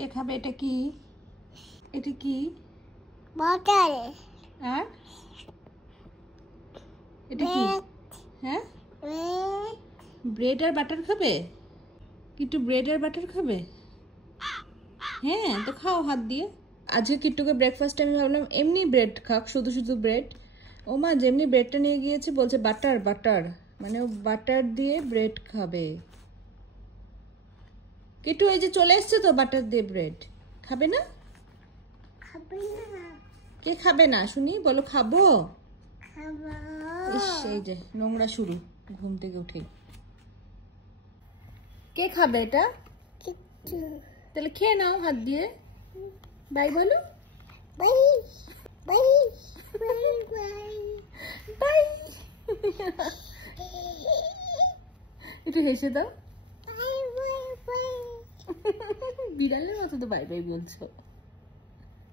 কে খাবে? এটা কি? এটা কি? বাটার। আর এটা কি? হ্যাঁ, ব্রেড আর বাটার খাবে? কিট্টু ব্রেড আর বাটার খাবে? হ্যাঁ, তো খাও হাত দিয়ে। আজকে কিট্টুকে ব্রেকফাস্টে আমি ভাবলাম এমনি ব্রেড খাক, শুধু শুধু ব্রেড। ও মা যেমনি ব্রেডটা নিয়ে গিয়েছে বলছে বাটার বাটার, মানে ও বাটার দিয়ে ব্রেড খাবে। কিট্টু এই যে চলে এসছে তো বাটার দিয়ে ব্রেড, খাবে না? কে খাবে না শুনি? বলো খাবো। ইস, এই যে নোংরা শুরু ঘুম থেকে উঠে। কে খাবে এটা? তাহলে খেয়ে নাও হাত দিয়ে। বাই বলো। Bye bye bye bye bye. একটু হেসে দাও। Bye bye. বিড়ালের মতো তো বাই বাই বলছো।